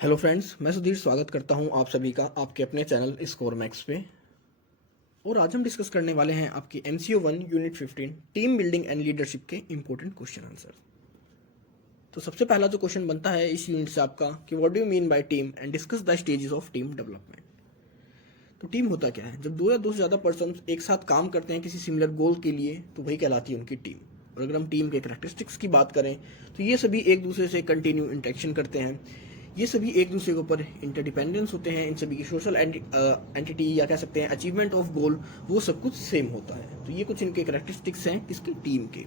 Hello friends, मैं सुधीर स्वागत करता हूं आप सभी का आपके अपने चैनल स्कोर मैक्स पे। और आज हम डिस्कस करने वाले हैं आपकी MCO 1 unit 15 team building and leadership के इंपॉर्टेंट क्वेश्चन आंसर। तो सबसे पहला जो क्वेश्चन बनता है इस यूनिट से आपका कि what do you mean by team and discuss the stages of team development. तो टीम होता क्या है? जब दो या दो से ज़्यादा पर्सन एक साथ काम करते हैं किसी सिमिलर गोल के लिए तो वही कहलाती है उनकी टीम। और अगर हम टीम के कैरेक्टरिस्टिक्स की बात करें तो ये सभी एक दूसरे से कंटिन्यू इंटरेक्शन करते हैं, ये सभी एक दूसरे के ऊपर इंटरडिपेंडेंस होते हैं, इन सभी की सोशल एंटिटी या कह सकते हैं अचीवमेंट ऑफ गोल वो सब कुछ सेम होता है। तो ये कुछ इनके कैरेक्टरिस्टिक्स हैं किसकी? टीम के।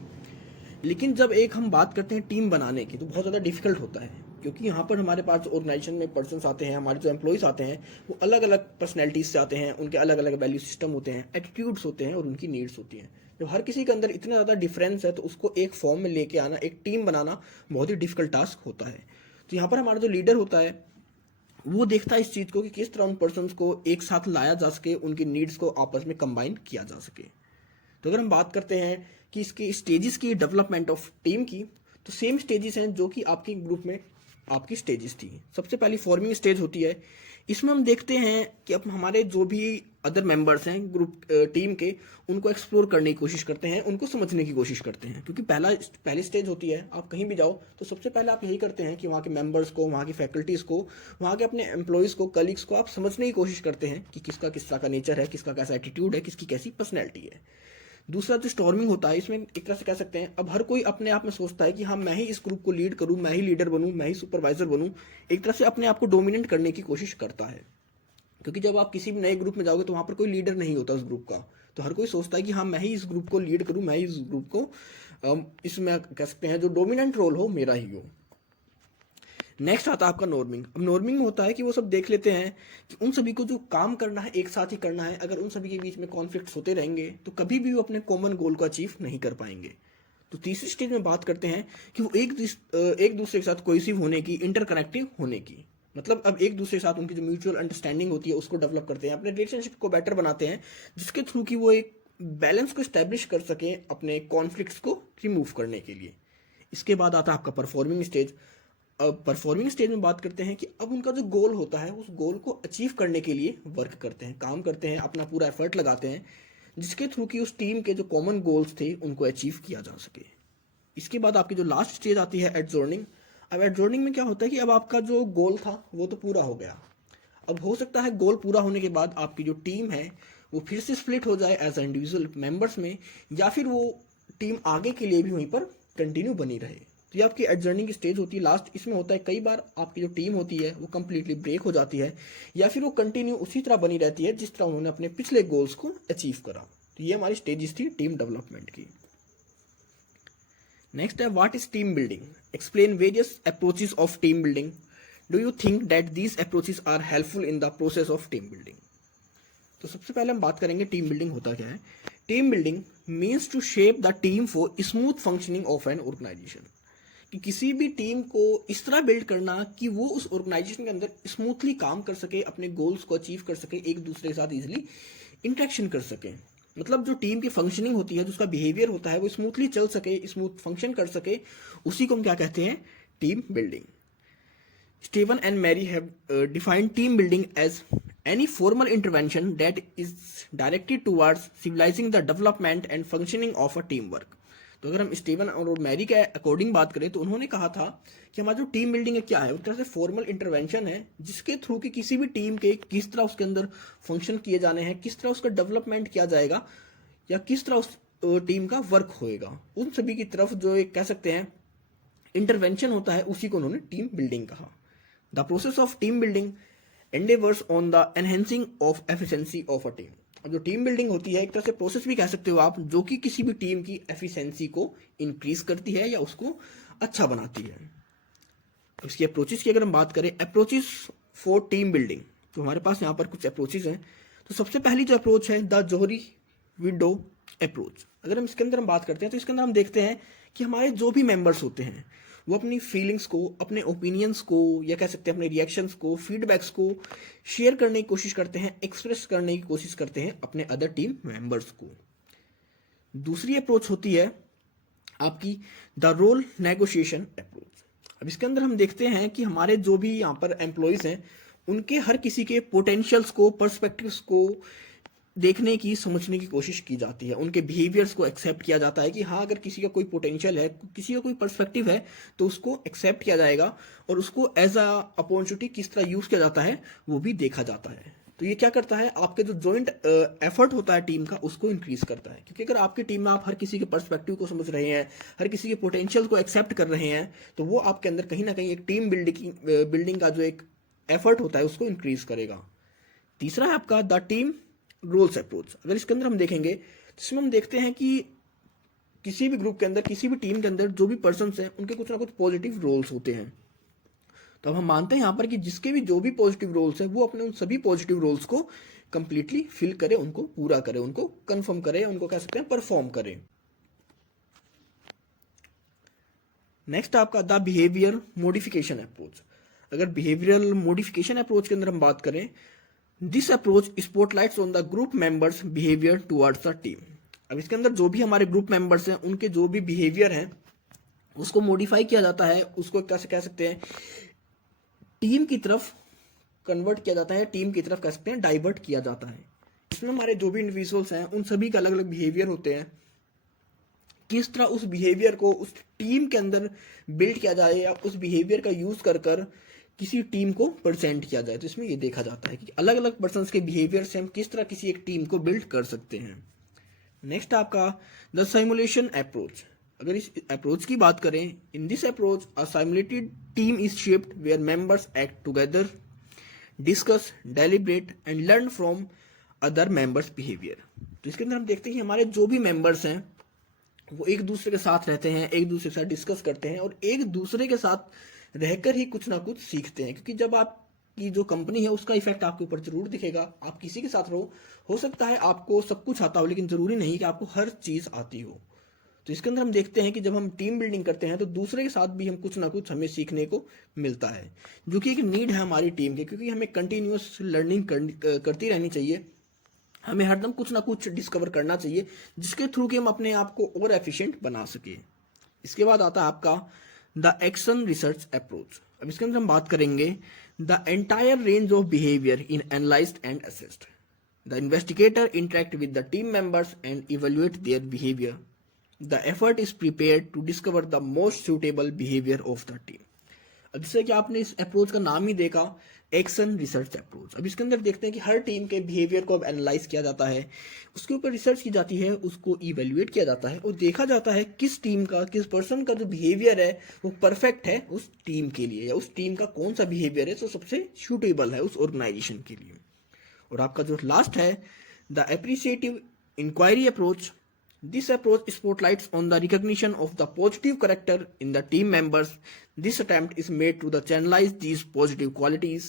लेकिन जब एक हम बात करते हैं टीम बनाने की तो बहुत ज़्यादा डिफिकल्ट होता है, क्योंकि यहाँ पर हमारे पास जो ऑर्गेनाइजेशन में पर्सन्स आते हैं, हमारे जो एम्प्लॉयज़ आते हैं वो अलग अलग पर्सनैलिटीज से आते हैं, उनके अलग अलग वैल्यू सिस्टम होते हैं, एटीट्यूड्स होते हैं और उनकी नीड्स होती हैं। जब हर किसी के अंदर इतना ज़्यादा डिफरेंस है तो उसको एक फॉर्म में लेके आना, एक टीम बनाना बहुत ही डिफिकल्ट टास्क होता है। तो यहाँ पर हमारा जो लीडर होता है वो देखता है इस चीज़ को कि किस तरह उन पर्सन्स को एक साथ लाया जा सके, उनकी नीड्स को आपस में कंबाइन किया जा सके। तो अगर हम बात करते हैं कि इसके स्टेजेस की डेवलपमेंट ऑफ टीम की, तो सेम स्टेजेस हैं जो कि आपके ग्रुप में आपकी स्टेजेस थी। सबसे पहली फॉर्मिंग स्टेज होती है। इसमें हम देखते हैं कि अब हमारे जो भी अदर मेंबर्स हैं ग्रुप टीम के, उनको एक्सप्लोर करने की कोशिश करते हैं, उनको समझने की कोशिश करते हैं, क्योंकि पहली स्टेज होती है। आप कहीं भी जाओ तो सबसे पहले आप यही करते हैं कि वहाँ के मेंबर्स को, वहाँ की फैकल्टीज़ को, वहाँ के अपने एम्प्लॉयज़ को, कलीग्स को आप समझने की कोशिश करते हैं कि किसका किस तरह का नेचर है, किसका कैसा एटीट्यूड है, किसकी कैसी पर्सनैलिटी है। दूसरा जो स्टॉर्मिंग होता है, इसमें एक तरह से कह सकते हैं अब हर कोई अपने आप में सोचता है कि हाँ मैं ही इस ग्रुप को लीड करूँ, मैं ही लीडर बनूँ, मैं ही सुपरवाइजर बनूँ। एक तरह से अपने आप को डोमिनेट करने की कोशिश करता है, क्योंकि जब आप किसी भी नए ग्रुप में जाओगे तो वहाँ पर कोई लीडर नहीं होता उस ग्रुप का। तो हर कोई सोचता है कि हाँ मैं ही इस ग्रुप को लीड करूँ, मैं ही इस ग्रुप को इसमें कह सकते हैं जो डोमिनेंट रोल हो मेरा ही हो। नेक्स्ट आता है आपका नॉर्मिंग। अब नॉर्मिंग में होता है कि वो सब देख लेते हैं कि उन सभी को जो काम करना है एक साथ ही करना है। अगर उन सभी के बीच में कॉन्फ्लिक्ट्स होते रहेंगे तो कभी भी वो अपने कॉमन गोल को अचीव नहीं कर पाएंगे। तो तीसरी स्टेज में बात करते हैं कि वो एक दूसरे के साथ कोहेसिव होने की, इंटरकनेक्टिव होने की। मतलब अब एक दूसरे के साथ उनकी जो म्यूचुअल अंडरस्टैंडिंग होती है उसको डेवलप करते हैं, अपने रिलेशनशिप को बेटर बनाते हैं, जिसके थ्रू कि वो एक बैलेंस को स्टैब्लिश कर सकें अपने कॉन्फ्लिक्ट्स को रिमूव करने के लिए। इसके बाद आता है आपका परफॉर्मिंग स्टेज। अब परफॉर्मिंग स्टेज में बात करते हैं कि अब उनका जो गोल होता है उस गोल को अचीव करने के लिए वर्क करते हैं, काम करते हैं, अपना पूरा एफर्ट लगाते हैं, जिसके थ्रू कि उस टीम के जो कॉमन गोल्स थे उनको अचीव किया जा सके। इसके बाद आपकी जो लास्ट स्टेज आती है एडजॉर्निंग। अब एडजॉर्निंग में क्या होता है कि अब आपका जो गोल था वो तो पूरा हो गया। अब हो सकता है गोल पूरा होने के बाद आपकी जो टीम है वो फिर से स्प्लिट हो जाए एज इंडिविजुअल मेंबर्स में, या फिर वो टीम आगे के लिए भी वहीं पर कंटिन्यू बनी रहे। तो ये आपकी एडजर्निंग की स्टेज होती है लास्ट। इसमें होता है कई बार आपकी जो टीम होती है वो कंप्लीटली ब्रेक हो जाती है, या फिर वो कंटिन्यू उसी तरह बनी रहती है जिस तरह उन्होंने अपने पिछले गोल्स को अचीव करा। तो ये हमारी स्टेजेस थी टीम डेवलपमेंट की। नेक्स्ट है what is team building. Explain various approaches of team building. Do you think that these approaches are helpful in the process of team building. तो सबसे पहले हम बात करेंगे टीम बिल्डिंग होता क्या है। Team building means to shape the team for smooth functioning of an organisation. कि किसी भी टीम को इस तरह बिल्ड करना कि वो उस ऑर्गेनाइजेशन के अंदर स्मूथली काम कर सके, अपने गोल्स को अचीव कर सके, एक दूसरे के साथ इजिली इंटरेक्शन कर सके। मतलब जो टीम की फंक्शनिंग होती है, जो उसका बिहेवियर होता है वो स्मूथली चल सके, स्मूथ फंक्शन कर सके, उसी को हम क्या कहते हैं? Team building. Stephen and Mary have defined team building as any formal intervention that is directed towards civilizing the development and functioning of a teamwork। तो अगर हम स्टीवन और मैरी के अकॉर्डिंग बात करें तो उन्होंने कहा था कि हमारा जो टीम बिल्डिंग है क्या है, उस तरह से फॉर्मल इंटरवेंशन है जिसके थ्रू कि किसी भी टीम के किस तरह उसके अंदर फंक्शन किए जाने हैं, किस तरह उसका डेवलपमेंट किया जाएगा, या किस तरह उस टीम का वर्क होएगा, उन सभी की तरफ जो एक कह सकते हैं इंटरवेंशन होता है, उसी को उन्होंने टीम बिल्डिंग कहा। The process of team building endeavors on the enhancing of efficiency of a team। अब जो टीम बिल्डिंग होती है एक तरह से प्रोसेस भी कह सकते हो आप, जो कि किसी भी टीम की एफिशिएंसी को इंक्रीज करती है या उसको अच्छा बनाती है। इसकी अप्रोचेस की अगर हम बात करें, अप्रोचेस फॉर टीम बिल्डिंग, तो हमारे पास यहाँ पर कुछ अप्रोचेस हैं। तो सबसे पहली जो अप्रोच है द जोहरी विंडो अप्रोच। अगर हम इसके अंदर हम बात करते हैं तो इसके अंदर हम देखते हैं कि हमारे जो भी मेंबर्स होते हैं वो अपनी फीलिंग्स को, अपने ओपिनियंस को, या कह सकते हैं अपने रिएक्शंस को, फीडबैक्स को शेयर करने की कोशिश करते हैं, एक्सप्रेस करने की कोशिश करते हैं अपने अदर टीम मेंबर्स को। दूसरी अप्रोच होती है आपकी द रोल नेगोशिएशन अप्रोच। अब इसके अंदर हम देखते हैं कि हमारे जो भी यहाँ पर एम्प्लॉयज़ हैं, उनके हर किसी के पोटेंशियल्स को, पर्सपेक्टिव्स को देखने की, समझने की कोशिश की जाती है। उनके बिहेवियर्स को एक्सेप्ट किया जाता है कि हाँ, अगर किसी का कोई पोटेंशियल है, किसी का कोई पर्सपेक्टिव है, तो उसको एक्सेप्ट किया जाएगा और उसको एज अ अपॉर्चुनिटी किस तरह यूज़ किया जाता है, वो भी देखा जाता है। तो ये क्या करता है, आपके जो जॉइंट एफर्ट होता है टीम का, उसको इंक्रीज करता है। क्योंकि अगर आपकी टीम में आप हर किसी के पर्सपेक्टिव को समझ रहे हैं, हर किसी के पोटेंशियल को एक्सेप्ट कर रहे हैं, तो वो आपके अंदर कहीं ना कहीं एक टीम बिल्डिंग का जो एक एफर्ट होता है, उसको इंक्रीज करेगा। तीसरा है आपका द टीम रोल्स अप्रोच। अगर इसके अंदर हम देखेंगे, तो इसमें हम देखते हैं कि किसी भी ग्रुप के अंदर, किसी भी टीम के अंदर जो भी पर्सन हैं, उनके कुछ ना कुछ पॉजिटिव रोल्स होते हैं। तो अब हम मानते हैं यहाँ पर कि जिसके भी जो भी पॉजिटिव रोल्स हैं, वो अपने उन सभी पॉजिटिव रोल्स को कंप्लीटली फिल करे, उनको पूरा करे, उनको कंफर्म करे, उनको कह सकते हैं परफॉर्म करे। नेक्स्ट आपका द बिहेवियर मॉडिफिकेशन अप्रोच। अगर बिहेवियरल मॉडिफिकेशन अप्रोच के अंदर हम बात करें, this approach spotlights on the group members behaviour towards the team. अब इसके अंदर जो भी हमारे ग्रुप मेंबर्स हैं, उनके जो भी बिहेवियर हैं, उसको मॉडिफाई किया जाता है, उसको कैसे कह सकते हैं, टीम की तरफ कन्वर्ट किया जाता है, टीम की तरफ कह सकते हैं डाइवर्ट किया जाता है। इसमें हमारे जो भी इंडिविजुअल्स हैं, उन सभी का अलग अलग बिहेवियर होते हैं। किस तरह उस बिहेवियर को उस टीम के अंदर बिल्ड किया जाए, या उस बिहेवियर का यूज कर कर किसी टीम को प्रेजेंट किया जाए। तो इसमें ये देखा जाता है कि अलग अलग पर्सन के बिहेवियर से हम किस तरह किसी एक टीम को बिल्ड कर सकते हैं। नेक्स्ट आपका द सिमुलेशन अप्रोच। अगर इस अप्रोच की बात करें, in this approach a simulated team is shaped where members act together, discuss, deliberate and learn from other members behaviour. तो इसके अंदर हम देखते हैं कि हमारे जो भी मेंबर्स हैं, वो एक दूसरे के साथ रहते हैं, एक दूसरे के साथ डिस्कस करते हैं, और एक दूसरे के साथ रहकर ही कुछ ना कुछ सीखते हैं। क्योंकि जब आपकी जो कंपनी है, उसका इफेक्ट आपके ऊपर जरूर दिखेगा। आप किसी के साथ रहो, हो सकता है आपको सब कुछ आता हो, लेकिन जरूरी नहीं कि आपको हर चीज आती हो। तो इसके अंदर हम देखते हैं कि जब हम टीम बिल्डिंग करते हैं, तो दूसरे के साथ भी हम कुछ ना कुछ हमें सीखने को मिलता है, जो कि एक नीड है हमारी टीम के। क्योंकि हमें कंटिन्यूअस लर्निंग करती रहनी चाहिए, हमें हरदम कुछ ना कुछ डिस्कवर करना चाहिए, जिसके थ्रू कि हम अपने आप को और एफिशिएंट बना सके। इसके बाद आता है आपका द एक्शन रिसर्च अप्रोच। अब इसके अंदर हम बात करेंगे the entire range of behaviour in analysed and assessed. The investigator interact with the team members and evaluate their behaviour. The effort is prepared to discover the most suitable behaviour of the team. अब जैसे कि आपने इस approach का नाम ही देखा, action research approach. अब इसके अंदर देखते हैं कि हर टीम के बिहेवियर को अब एनालाइज किया जाता है, उसके ऊपर रिसर्च की जाती है, उसको इवेल्युएट किया जाता है, और देखा जाता है किस टीम का, किस पर्सन का जो बिहेवियर है वो परफेक्ट है उस टीम के लिए, या उस टीम का कौन सा बिहेवियर है जो सबसे सूटेबल है उस ऑर्गेनाइजेशन के लिए। और आपका जो लास्ट है the appreciative inquiry approach. This approach spotlights on the recognition of the positive character in the team members. This attempt is made to channelize these positive qualities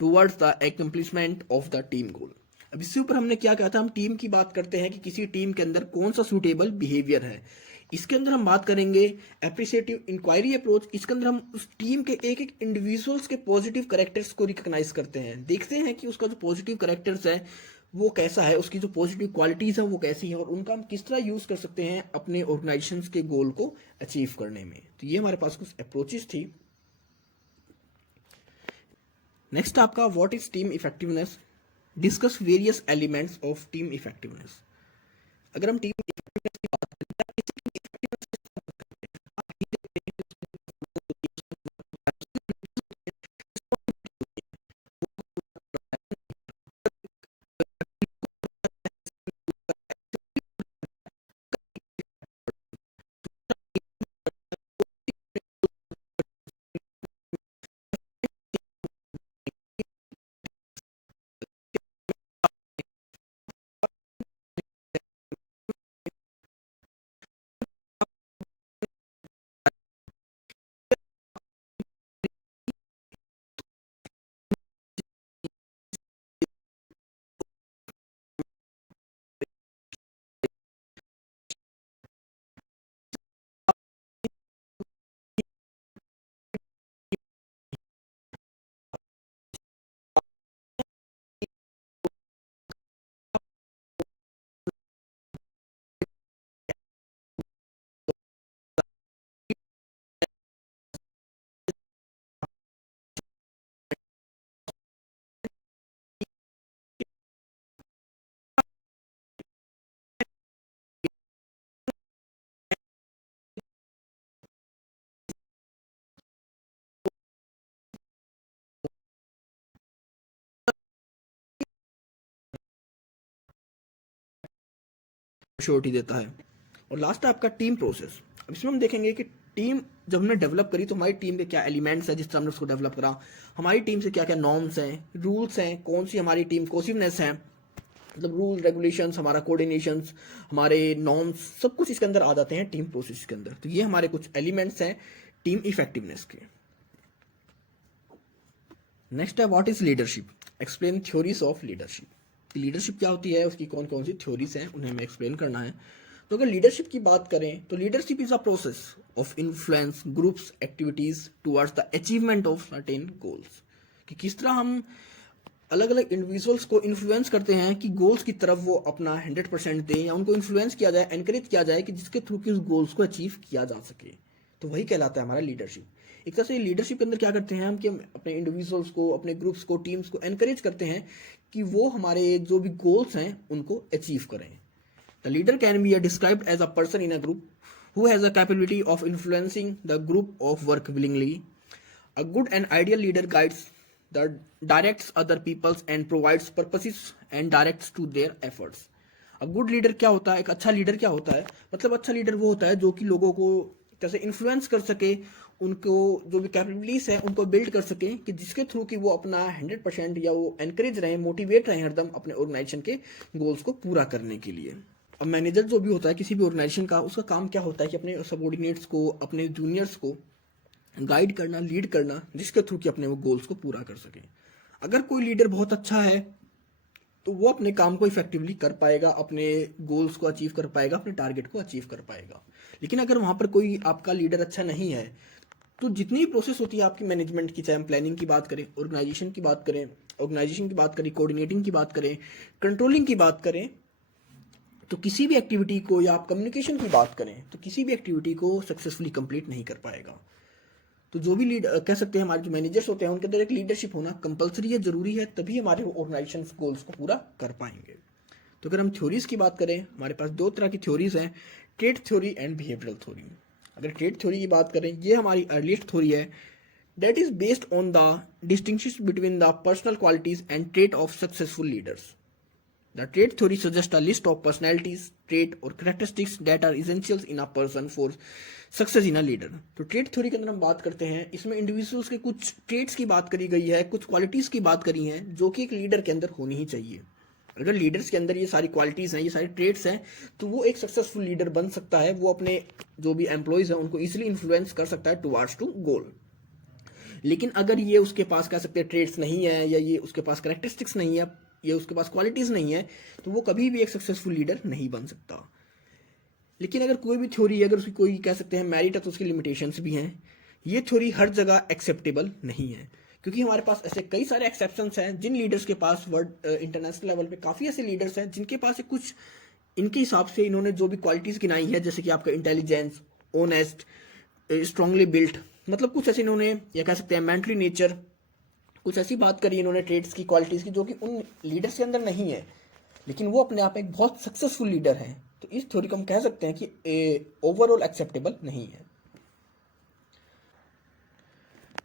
towards the accomplishment of the team goal. अब इससे ऊपर हमने क्या कहा था, हम team की बात करते हैं कि किसी टीम के अंदर कौन सा सूटेबल बिहेवियर है। इसके अंदर हम बात करेंगे एप्रिसिएटिव इंक्वायरी अप्रोच। इसके अंदर हम उस टीम के एक एक इंडिविजुअल्स के पॉजिटिव करेक्टर्स को रिकॉग्नाइज करते हैं, देखते हैं कि उसका जो पॉजिटिव करेक्टर्स है वो कैसा है, उसकी जो पॉजिटिव क्वालिटीज है वो कैसी है, और उनका हम किस तरह यूज कर सकते हैं अपने ऑर्गेनाइजेशन के गोल को अचीव करने में। तो ये हमारे पास कुछ अप्रोचेस थी। नेक्स्ट आपका what is team effectiveness, discuss various elements of team effectiveness. अगर हम टीम श्योरिटी देता है। और लास्ट है आपका टीम प्रोसेस। अब इसमें हम देखेंगे कि टीम जब हमने डेवलप करी तो हमारी टीम के क्या एलिमेंट्स है जिस तरह हमने उसको डेवलप करा, हमारी टीम से क्या क्या नॉर्म्स हैं, रूल्स हैं, कौन सी हमारी टीम कोसिवनेस है, मतलब रूल रेगुलेशंस, हमारा कोऑर्डिनेशंस, हमारे नॉर्म्स, सब कुछ इसके अंदर आ जाते हैं टीम प्रोसेस के अंदर। तो ये हमारे कुछ एलिमेंट्स हैं टीम इफेक्टिवनेस के। नेक्स्ट है what is leadership, explain theories of leadership. Leadership क्या होती है, उसकी कौन कौन सी थ्योरीज हैं, उन्हें हमें एक्सप्लेन करना है। तो अगर लीडरशिप की बात करें तो leadership is a process of influence groups activities towards the achievement of certain goals, कि किस तरह हम अलग अलग इंडिविजुअल्स को इन्फ्लुएंस करते हैं कि गोल्स की तरफ वो अपना 100% दें, या उनको इन्फ्लुएंस किया जाए, एनकरेज किया जाए कि जिसके थ्रू कि उस गोल्स को अचीव किया जा सके। तो वही कहलाता है हमारा लीडरशिप। एक तरह से लीडरशिप के अंदर क्या करते हैं हम कि हम अपने इंडिविजुअल्स को, अपने ग्रुप्स को, टीम्स को एनकरेज करते हैं कि वो हमारे जो भी गोल्स हैं उनको अचीव करें। The leader can be described as a person in a group who has a capability of influencing the group of work willingly. A good and ideal leader guides the directs other peoples and provides purposes and directs to their efforts. A good leader क्या होता है, एक अच्छा leader क्या होता है, मतलब अच्छा लीडर वो होता है जो कि लोगों को कैसे इन्फ्लुएंस कर सके, उनको जो भी कैपेबिलिटीज है उनको बिल्ड कर सके, कि जिसके थ्रू कि वो अपना 100% या वो एनकरेज रहे, मोटिवेट रहे हरदम अपने ऑर्गेनाइजेशन के गोल्स को पूरा करने के लिए। अब मैनेजर जो भी होता है किसी भी ऑर्गेनाइजेशन का, उसका काम क्या होता है कि अपने सबॉर्डिनेट्स को, अपने जूनियर्स को गाइड करना, लीड करना, जिसके थ्रू कि अपने वो गोल्स को पूरा कर सके। अगर कोई लीडर बहुत अच्छा है तो वो अपने काम को इफेक्टिवली कर पाएगा, अपने गोल्स को अचीव कर पाएगा, अपने टारगेट को अचीव कर पाएगा। लेकिन अगर वहाँ पर कोई आपका लीडर अच्छा नहीं है तो जितनी प्रोसेस होती है आपकी मैनेजमेंट की, चाहे हम प्लानिंग की बात करें, ऑर्गेनाइजेशन की बात करें, कोऑर्डिनेटिंग की बात करें, कंट्रोलिंग की बात करें, तो किसी भी एक्टिविटी को, या आप कम्युनिकेशन की बात करें तो किसी भी एक्टिविटी को सक्सेसफुली कंप्लीट नहीं कर पाएगा। तो जो भी लीड कह सकते हैं हमारे जो मैनेजर्स होते हैं उनके अंदर एक लीडरशिप होना कंपलसरी है, जरूरी है, तभी हमारे ऑर्गेनाइजेशन गोल्स को पूरा कर पाएंगे। तो अगर हम थ्योरीज की बात करें, हमारे पास दो तरह की थ्योरीज हैं, trait theory and behavioural theory. अगर ट्रेट थ्योरी की बात करें, ये हमारी अर्लीस्ट थ्योरी है, that is based on the distinction between the personal qualities and trait of successful leaders. The trait theory suggests a list of personalities, trait और characteristics that are essentials in a person for success in a leader. तो trait theory के अंदर हम बात करते हैं, इसमें individuals के कुछ traits की बात करी गई है, कुछ क्वालिटीज की बात करी है जो कि एक लीडर के अंदर होनी ही चाहिए। अगर लीडर्स के अंदर ये सारी क्वालिटीज हैं, ये सारे ट्रेट्स हैं, तो वो एक सक्सेसफुल लीडर बन सकता है। वो अपने जो भी एम्प्लॉयज हैं उनको इजिली इन्फ्लुएंस कर सकता है टुवार्ड्स टू गोल। लेकिन अगर ये उसके पास कह सकते हैं ट्रेट्स नहीं है, या ये उसके पास कैरेक्टरिस्टिक्स नहीं है, ये उसके पास क्वालिटीज नहीं है, तो वो कभी भी एक सक्सेसफुल लीडर नहीं बन सकता। लेकिन अगर कोई भी थ्योरी, अगर उसकी कोई कह सकते हैं मेरिट है, तो उसकी लिमिटेशंस भी हैं। ये थ्योरी हर जगह एक्सेप्टेबल नहीं है, क्योंकि हमारे पास ऐसे कई सारे एक्सेप्शंस हैं जिन लीडर्स के पास वर्ल्ड इंटरनेशनल लेवल पे काफ़ी ऐसे लीडर्स हैं जिनके पास कुछ इनके हिसाब से इन्होंने जो भी क्वालिटीज़ गिनाई है, जैसे कि आपका इंटेलिजेंस, ऑनेस्ट, स्ट्रांगली बिल्ट, मतलब कुछ ऐसे इन्होंने, या कह सकते हैं मेंटली नेचर, कुछ ऐसी बात करी इन्होंने ट्रेड्स की, क्वालिटीज़ की, जो कि उन लीडर्स के अंदर नहीं है, लेकिन वो अपने आप में एक बहुत सक्सेसफुल लीडर हैं। तो इस थ्योरी को हम कह सकते हैं कि ओवरऑल एक्सेप्टेबल नहीं है।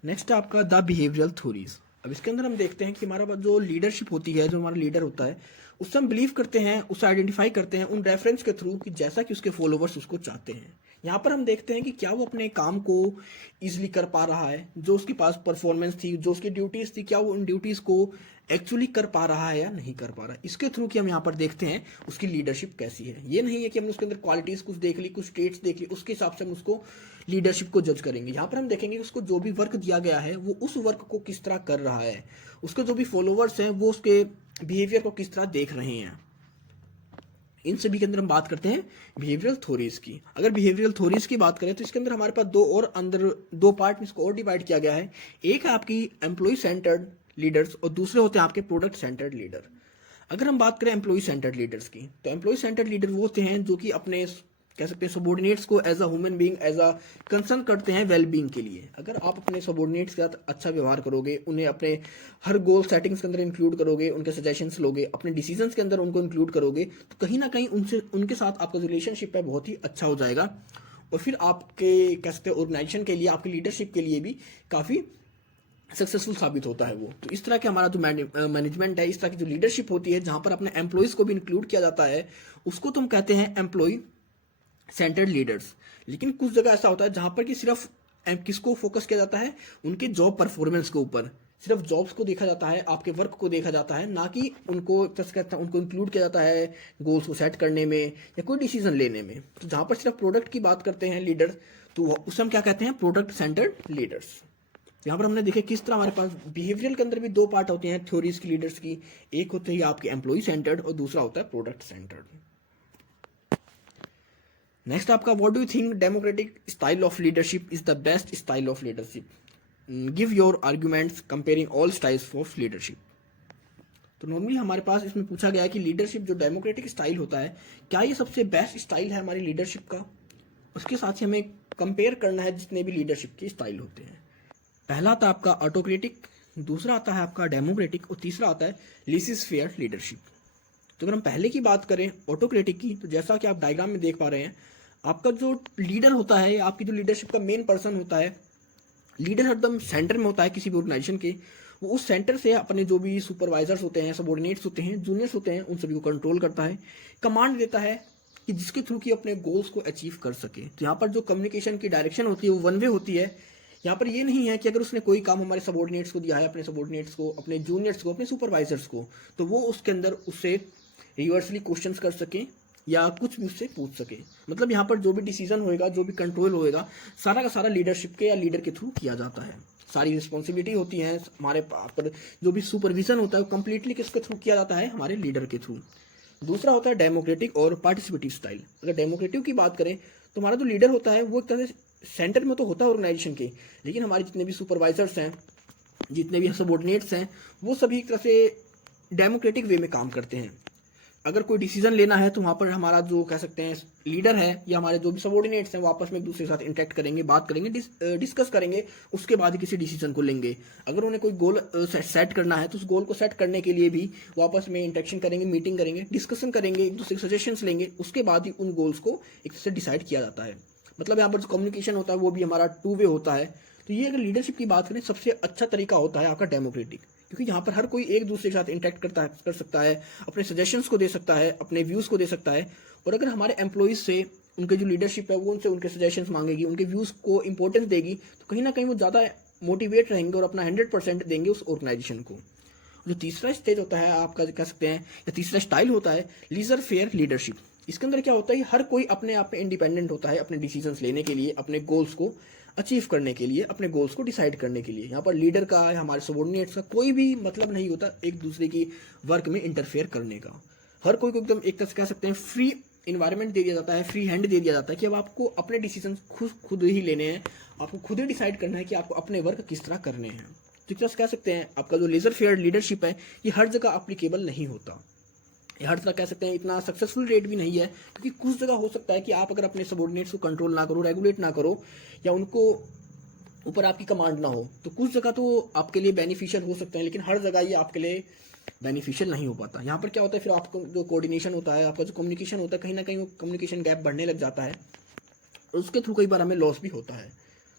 नेक्स्ट है आपका द बिहेवियरल थ्योरीज। अब इसके अंदर हम देखते हैं कि हमारा जो लीडरशिप होती है, जो हमारा लीडर होता है, उससे हम बिलीव करते हैं, उसे आइडेंटिफाई करते हैं उन रेफरेंस के थ्रू कि जैसा कि उसके फॉलोवर्स उसको चाहते हैं। यहाँ पर हम देखते हैं कि क्या वो अपने काम को ईजिली कर पा रहा है, जो उसके पास परफॉर्मेंस थी, जो उसकी ड्यूटीज़ थी, क्या वो उन ड्यूटीज़ को एक्चुअली कर पा रहा है या नहीं कर पा रहा है। इसके थ्रू कि हम यहाँ पर देखते हैं उसकी लीडरशिप कैसी है। ये नहीं है कि हमने उसके अंदर क्वालिटीज़ कुछ देख ली, कुछ ट्रेट्स देख ली, उसके हिसाब से हम उसको लीडरशिप को जज करेंगे। यहाँ पर हम देखेंगे कि उसको जो भी वर्क दिया गया है वो उस वर्क को किस तरह कर रहा है, उसके जो भी फॉलोवर्स हैं वो उसके बिहेवियर को किस तरह देख रहे हैं। इन सभी के अंदर हम बात करते हैं बिहेवियरल थ्योरीज की। अगर बिहेवियरल थ्योरीज की बात करें तो इसके अंदर हमारे पास दो पार्ट में इसको और डिवाइड किया गया है। एक है आपकी एम्प्लॉय सेंटर्ड लीडर्स और दूसरे होते हैं आपके प्रोडक्ट सेंटर्ड लीडर। अगर हम बात करें एम्प्लॉय सेंटर्ड लीडर्स की, तो एम्प्लॉय सेंटर्ड लीडर वो होते हैं जो कि अपने कह सकते हैं सबॉर्डिनेट्स को as a human being, as a concern करते हैं वेल बीइंग के लिए। अगर आप अपने सबॉर्डिनेट्स के साथ अच्छा व्यवहार करोगे, उन्हें अपने हर गोल सेटिंग्स के अंदर इंक्लूड करोगे, उनके सजेशंस लोगे, अपने डिसीजंस के अंदर उनको इंक्लूड करोगे, तो कहीं ना कहीं उनके साथ आपका जो रिलेशनशिप है बहुत ही अच्छा हो जाएगा। और फिर आपके कह सकते हैं ऑर्गेनाइजेशन के लिए, आपकी लीडरशिप के लिए भी काफ़ी सक्सेसफुल साबित होता है वो। तो इस तरह के हमारा जो मैनेजमेंट है, इस तरह की जो लीडरशिप होती है जहां पर अपने एम्प्लॉयज़ को भी इंक्लूड किया जाता है, उसको तुम कहते हैं एम्प्लॉय सेंटर्ड लीडर्स। लेकिन कुछ जगह ऐसा होता है जहां पर कि सिर्फ किसको फोकस किया जाता है, उनके जॉब परफॉर्मेंस के ऊपर, सिर्फ जॉब्स को देखा जाता है, आपके वर्क को देखा जाता है, ना कि उनको उनको इंक्लूड किया जाता है गोल्स को सेट करने में या कोई डिसीजन लेने में। तो जहां पर सिर्फ प्रोडक्ट की बात करते हैं लीडर, तो उसे हम क्या कहते हैं, प्रोडक्ट सेंटर्ड लीडर्स। यहाँ पर हमने देखे किस तरह हमारे पास बिहेवियरल के अंदर भी दो पार्ट होते हैं थ्योरीज की लीडर्स की। एक होते हैं आपके एम्प्लॉय सेंटर्ड और दूसरा होता है प्रोडक्ट सेंटर्ड। नेक्स्ट आपका, what do you think democratic style of leadership is the best style of leadership? Give your arguments comparing all styles of leadership. तो नॉर्मली हमारे पास इसमें पूछा गया है कि लीडरशिप जो डेमोक्रेटिक स्टाइल होता है, क्या ये सबसे बेस्ट स्टाइल है हमारी लीडरशिप का? उसके साथ ही हमें कंपेयर करना है जितने भी लीडरशिप के स्टाइल होते हैं। पहला आता है आपका ऑटोक्रेटिक, दूसरा आता है आपका डेमोक्रेटिक और तीसरा आता है लेसिस फेयर लीडरशिप। तो अगर हम पहले की बात करें ऑटोक्रेटिक की, तो जैसा कि आप डायग्राम में देख पा रहे हैं, आपका जो लीडर होता है, आपकी जो लीडरशिप का मेन पर्सन होता है, लीडर एकदम सेंटर में होता है किसी भी ऑर्गेनाइजेशन के। वो उस सेंटर से अपने जो भी सुपरवाइजर्स होते हैं, सबॉर्डिनेट्स होते हैं, जूनियर्स होते हैं, उन सभी को कंट्रोल करता है, कमांड देता है कि जिसके थ्रू कि अपने गोल्स को अचीव कर सके। तो यहाँ पर जो कम्युनिकेशन की डायरेक्शन होती है वो वन वे होती है। यहाँ पर ये नहीं है कि अगर उसने कोई काम हमारे सबॉर्डिनेट्स को दिया है, अपने सबॉर्डिनेट्स को, अपने जूनियर्स को, अपने सुपरवाइजर्स को, तो वो उसके अंदर उससे रिवर्सली क्वेश्चंस कर सके या कुछ भी उससे पूछ सके। मतलब यहाँ पर जो भी डिसीजन होएगा, जो भी कंट्रोल होएगा, सारा का सारा लीडरशिप के या लीडर के थ्रू किया जाता है। सारी रिस्पॉन्सिबिलिटी होती है हमारे पर, जो भी सुपरविजन होता है वो कंप्लीटली किसके थ्रू किया जाता है, हमारे लीडर के थ्रू। दूसरा होता है डेमोक्रेटिक और पार्टिसिपेटिव स्टाइल। अगर डेमोक्रेटिव की बात करें तो हमारा जो लीडर होता है वो एक तरह से सेंटर में तो होता है ऑर्गेनाइजेशन के, लेकिन हमारे जितने भी सुपरवाइजर्स हैं, जितने भी सबॉर्डिनेट्स हैं, वो सभी एक तरह से डेमोक्रेटिक वे में काम करते हैं। अगर कोई डिसीजन लेना है तो वहाँ पर हमारा जो कह सकते हैं लीडर है या हमारे जो भी सबॉर्डिनेट्स हैं वो आपस में एक दूसरे के साथ इंटरेक्ट करेंगे, बात करेंगे, डिस्कस करेंगे, उसके बाद ही किसी डिसीजन को लेंगे। अगर उन्हें कोई गोल सेट करना है तो उस गोल को सेट करने के लिए भी वो आपस में इंटरेक्शन करेंगे, मीटिंग करेंगे, डिस्कशन करेंगे, एक दूसरे के सजेशंस लेंगे, उसके बाद ही उन गोल्स को एक तरह से डिसाइड किया जाता है। मतलब यहाँ पर जो कम्युनिकेशन होता है वो भी हमारा टू वे होता है। तो ये अगर लीडरशिप की बात करें, सबसे अच्छा तरीका होता है आपका डेमोक्रेटिक, क्योंकि यहाँ पर हर कोई एक दूसरे के साथ इंटरेक्ट कर सकता है, अपने सजेशंस को दे सकता है, अपने व्यूज़ को दे सकता है। और अगर हमारे एम्प्लॉयज़ से उनके जो लीडरशिप है वो उनसे उनके सजेशंस मांगेगी, उनके व्यूज़ को इंपॉर्टेंस देगी, तो कहीं ना कहीं वो ज़्यादा मोटिवेट रहेंगे और अपना 100% देंगे उस ऑर्गेनाइजेशन को। जो तीसरा स्टेज होता है आपका, कह सकते हैं, या तीसरा स्टाइल होता है लीजर फेयर लीडरशिप। इसके अंदर क्या होता है, हर कोई अपने आप में इंडिपेंडेंट होता है अपने डिसीजंस लेने के लिए, अपने गोल्स को अचीव करने के लिए, अपने गोल्स को डिसाइड करने के लिए। यहाँ पर लीडर का या हमारे सबॉर्डिनेट्स का कोई भी मतलब नहीं होता एक दूसरे की वर्क में इंटरफेयर करने का। हर कोई को एकदम एक तरह से कह सकते हैं फ्री इन्वायरमेंट दे दिया जाता है, फ्री हैंड दे दिया जाता है कि अब आपको अपने डिसीजन खुद ही लेने हैं, आपको खुद ही डिसाइड करना है कि आपको अपने वर्क किस तरह करने हैं। तो एक कह सकते हैं आपका जो लेजर फेयर लीडरशिप है ये हर जगह एप्लीकेबल नहीं होता, ये हर तरह कह सकते हैं इतना सक्सेसफुल रेट भी नहीं है, क्योंकि कुछ जगह हो सकता है कि आप अगर अपने सबॉर्डिनेट्स को कंट्रोल ना करो, रेगुलेट ना करो, या उनको ऊपर आपकी कमांड ना हो, तो कुछ जगह तो आपके लिए बेनिफिशियल हो सकते हैं, लेकिन हर जगह ये आपके लिए बेनिफिशियल नहीं हो पाता। यहाँ पर क्या होता है, फिर आपको जो कोऑर्डिनेशन होता है, आपका जो कम्युनिकेशन होता है, कहीं ना कहीं वो कम्युनिकेशन गैप बढ़ने लग जाता है, और उसके थ्रू कई बार हमें लॉस भी होता है।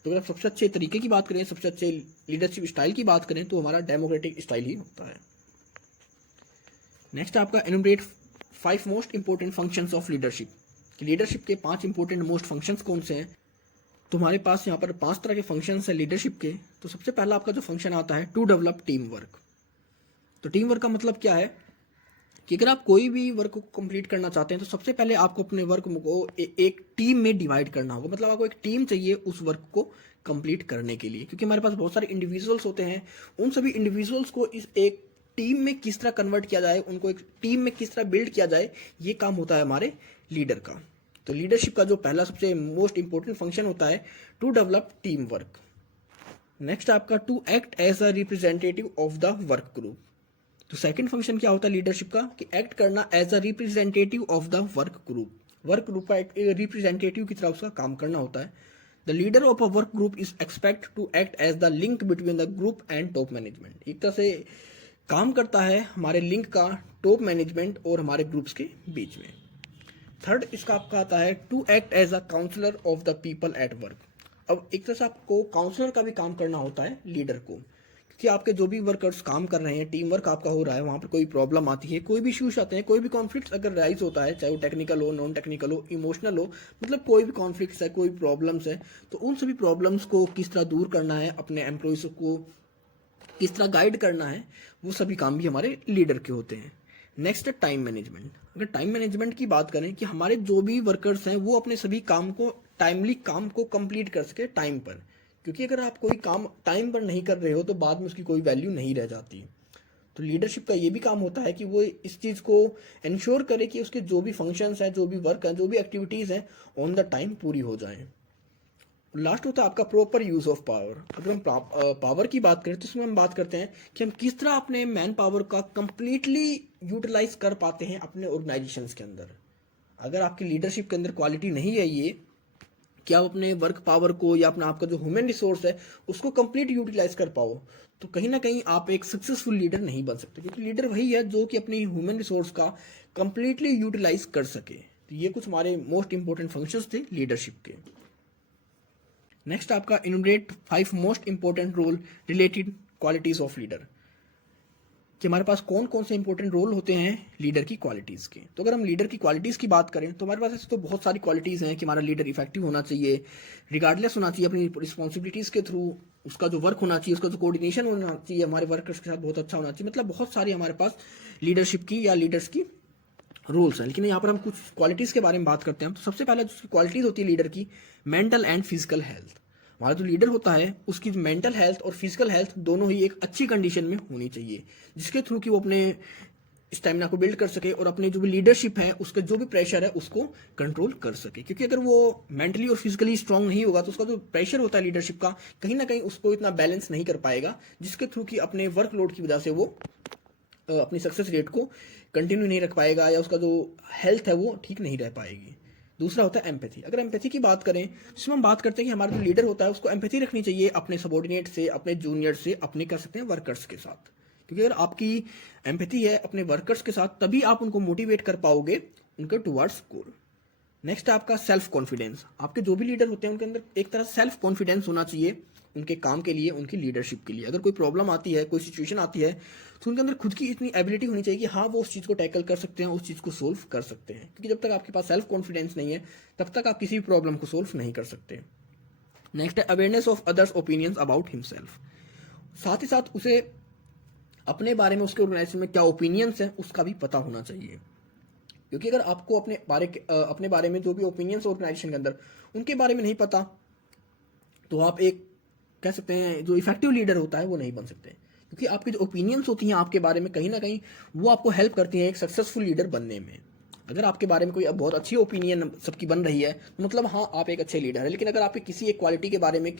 तो अगर सबसे अच्छे तरीके की बात करें, सबसे अच्छे लीडरशिप स्टाइल की बात करें, तो हमारा डेमोक्रेटिक स्टाइल ही होता है। नेक्स्ट आपका enumerate 5 most important functions of leadership. कि लीडरशिप के 5 इंपॉर्टेंट मोस्ट फंक्शंस कौन से हैं? तो हमारे पास यहाँ पर 5 तरह के फंक्शंस हैं लीडरशिप के। तो सबसे पहला आपका जो फंक्शन आता है टू डेवलप टीम वर्क। तो टीम वर्क का मतलब क्या है कि अगर आप कोई भी वर्क को कंप्लीट करना चाहते हैं तो सबसे पहले आपको अपने वर्क को एक टीम में डिवाइड करना होगा। मतलब आपको एक टीम चाहिए उस वर्क को कंप्लीट करने के लिए, क्योंकि हमारे पास बहुत सारे इंडिविजुअल्स होते हैं। उन सभी इंडिविजुअल्स को इस एक टीम में किस तरह कन्वर्ट किया जाए, उनको एक टीम में किस तरह बिल्ड किया जाए, ये काम होता है हमारे लीडर का। तो लीडरशिप का जो पहला सबसे मोस्ट इंपॉर्टेंट फंक्शन होता है to develop team work. Next आपका to act as a representative of the work group. तो सेकंड फंक्शन क्या होता है लीडरशिप का कि एक्ट करना as a representative of the work group. Work group का एक रिप्रेजेंटेटिव की तरह उसका काम करना होता है। The leader of a work group is expect to act as the link between the group and top management. एक तरह से काम करता है हमारे लिंक का टॉप मैनेजमेंट और हमारे ग्रुप्स के बीच में। थर्ड इसका आपका आता है to act as a counsellor of the people at work. अब एक तरह से आपको काउंसलर का भी काम करना होता है लीडर को, कि आपके जो भी वर्कर्स काम कर रहे हैं, टीम वर्क आपका हो रहा है, वहाँ पर कोई प्रॉब्लम आती है, कोई भी इश्यूज आते हैं, कोई भी कॉन्फ्लिक्ट अगर राइज होता है, चाहे वो टेक्निकल हो, नॉन टेक्निकल हो, इमोशनल हो, मतलब कोई भी कॉन्फ्लिक्ट्स है, कोई प्रॉब्लम्स है, तो उन सभी प्रॉब्लम्स को किस तरह दूर करना है, अपने एम्प्लॉयज़ को किस तरह गाइड करना है, वो सभी काम भी हमारे लीडर के होते हैं। नेक्स्ट है टाइम मैनेजमेंट। अगर टाइम मैनेजमेंट की बात करें कि हमारे जो भी वर्कर्स हैं वो अपने सभी काम को टाइमली काम को कंप्लीट कर सके टाइम पर, क्योंकि अगर आप कोई काम टाइम पर नहीं कर रहे हो तो बाद में उसकी कोई वैल्यू नहीं रह जाती। तो लीडरशिप का ये भी काम होता है कि वो इस चीज़ को इंश्योर करे कि उसके जो भी फंक्शंस हैं, जो भी वर्क हैं, जो भी एक्टिविटीज़ हैं, ऑन द टाइम पूरी हो जाएं। लास्ट होता है आपका प्रॉपर यूज़ ऑफ पावर। अगर हम पावर की बात करें तो इसमें हम बात करते हैं कि हम किस तरह अपने मैन पावर का कंप्लीटली यूटिलाइज कर पाते हैं अपने ऑर्गेनाइजेशंस के अंदर। अगर आपकी लीडरशिप के अंदर क्वालिटी नहीं है ये कि आप अपने वर्क पावर को या अपना आपका जो ह्यूमन रिसोर्स है उसको कंप्लीट यूटिलाइज कर पाओ, तो कहीं ना कहीं आप एक सक्सेसफुल लीडर नहीं बन सकते, क्योंकि लीडर वही है जो कि अपनी ह्यूमन रिसोर्स का कंप्लीटली यूटिलाइज कर सके। तो ये कुछ हमारे मोस्ट इंपॉर्टेंट फंक्शंस थे लीडरशिप के। नेक्स्ट आपका enumerate 5 most important role related qualities of leader, कि हमारे पास कौन कौन से इंपॉर्टेंट रोल होते हैं लीडर की क्वालिटीज़ के। तो अगर हम लीडर की क्वालिटीज़ की बात करें तो हमारे पास ऐसे तो बहुत सारी क्वालिटीज़ हैं कि हमारा लीडर इफेक्टिव होना चाहिए, रिगार्डलेस होना चाहिए अपनी रिस्पॉन्सिबिलिटीज़ के थ्रू, उसका जो वर्क होना चाहिए, उसका जो कोऑर्डिनेशन होना चाहिए हमारे वर्कर्स के साथ बहुत अच्छा होना चाहिए। मतलब बहुत सारी हमारे पास लीडरशिप की या लीडर्स की रोल्स हैं। लेकिन यहाँ पर हम कुछ क्वालिटीज़ के बारे में बात करते हैं। तो सबसे पहले जो क्वालिटीज़ होती है लीडर की, मेंटल एंड फिजिकल हेल्थ। हमारा जो लीडर होता है उसकी मेंटल हेल्थ और फिजिकल हेल्थ दोनों ही एक अच्छी कंडीशन में होनी चाहिए, जिसके थ्रू कि वो अपने स्टेमिना को बिल्ड कर सके और अपनी जो भी लीडरशिप है उसका जो भी प्रेशर है उसको कंट्रोल कर सके। क्योंकि अगर वो मेंटली और फिजिकली स्ट्रांग नहीं होगा तो उसका जो प्रेशर होता है लीडरशिप का, कहीं ना कहीं उसको इतना बैलेंस नहीं कर पाएगा, जिसके थ्रू कि अपने वर्कलोड की वजह से वो अपनी सक्सेस रेट को कंटिन्यू नहीं रख पाएगा या उसका जो हेल्थ है वो ठीक नहीं रह पाएगी। दूसरा होता है एम्पैथी। अगर एम्पैथी की बात करें जिसमें हम बात करते हैं कि हमारा जो लीडर होता है उसको एम्पैथी रखनी चाहिए अपने सबॉर्डिनेट से, अपने जूनियर से, अपने कह सकते हैं वर्कर्स के साथ। क्योंकि अगर आपकी एम्पैथी है अपने वर्कर्स के साथ तभी आप उनको मोटिवेट कर पाओगे उनके टुवर्ड्स गोल। नेक्स्ट है आपका सेल्फ कॉन्फिडेंस। आपके जो भी लीडर होते हैं उनके अंदर एक तरह सेल्फ कॉन्फिडेंस होना चाहिए उनके काम के लिए, उनकी लीडरशिप के लिए। अगर कोई प्रॉब्लम आती है, कोई सिचुएशन आती है, तो उनके अंदर खुद की इतनी एबिलिटी होनी चाहिए कि हाँ वो उस चीज़ को टैकल कर सकते हैं, उस चीज़ को सोल्व कर सकते हैं। क्योंकि जब तक आपके पास सेल्फ कॉन्फिडेंस नहीं है तब तक आप किसी भी प्रॉब्लम को सोल्व नहीं कर सकते। नेक्स्ट है awareness of others opinions about himself. साथ ही साथ उसे अपने बारे में, उसके ऑर्गेनाइजेशन में क्या ओपिनियंस हैं उसका भी पता होना चाहिए। क्योंकि अगर आपको अपने बारे में जो भी ओपिनियंस ऑर्गेनाइजेशन के अंदर उनके बारे में नहीं पता तो आप एक कह सकते हैं जो इफेक्टिव लीडर होता है वो नहीं बन सकते। क्योंकि आपकी जो ओपिनियंस होती हैं आपके बारे में कहीं ना कहीं वो आपको हेल्प करती हैं एक सक्सेसफुल लीडर बनने में। अगर आपके बारे में कोई बहुत अच्छी ओपिनियन सबकी बन रही है तो मतलब हाँ आप एक अच्छे लीडर है। लेकिन अगर आपकी किसी एक क्वालिटी के बारे में,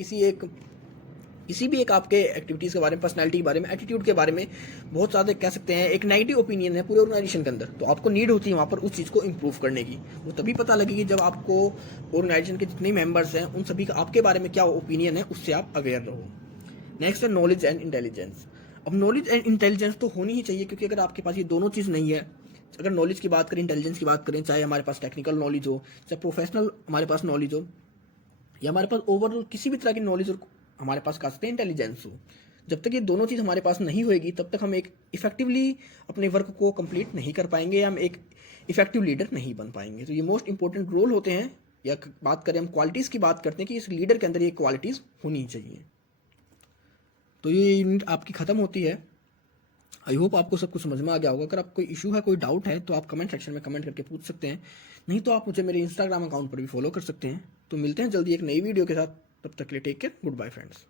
किसी भी एक आपके एक्टिविटीज़ के बारे में, पर्सनैलिटी के बारे में, एटीट्यूड के बारे में बहुत ज़्यादा कह सकते हैं एक नेगेटिव ओपिनियन है पूरे ऑर्गेनाइजेशन के अंदर, तो आपको नीड होती है वहाँ पर उस चीज़ को इम्प्रूव करने की। वो तभी पता लगेगी जब आपको ऑर्गेनाइजेशन के जितने मेंबर्स हैं उन सभी का आपके बारे में क्या ओपिनियन है उससे आप अवेयर रहो। नेक्स्ट है नॉलेज एंड इंटेलिजेंस। अब नॉलेज एंड इंटेलिजेंस तो होनी ही चाहिए, क्योंकि अगर आपके पास ये दोनों चीज़ नहीं है, अगर नॉलेज की बात करें, इंटेलिजेंस की बात करें, चाहे हमारे पास टेक्निकल नॉलेज हो, चाहे प्रोफेशनल हमारे पास नॉलेज हो, या हमारे पास ओवरऑल किसी भी तरह की नॉलेज और हमारे पास कह सकते हैं इंटेलिजेंस हो, जब तक ये दोनों चीज़ हमारे पास नहीं होएगी तब तक हम एक इफेक्टिवली अपने वर्क को कंप्लीट नहीं कर पाएंगे या हम एक इफेक्टिव लीडर नहीं बन पाएंगे। तो ये मोस्ट इंपॉर्टेंट रोल होते हैं। या बात करें हम क्वालिटीज़ की बात करते हैं कि इस लीडर के अंदर ये क्वालिटीज़ होनी चाहिए। तो ये यूनिट आपकी ख़त्म होती है। आई होप आपको सब कुछ समझ में आ गया होगा। अगर आपको कोई इशू है, कोई डाउट है तो आप कमेंट सेक्शन में कमेंट करके पूछ सकते हैं, नहीं तो आप मुझे मेरे इंस्टाग्राम अकाउंट पर भी फॉलो कर सकते हैं। तो मिलते हैं जल्दी एक नई वीडियो के साथ, तब तक के लिए take care, good bye friends.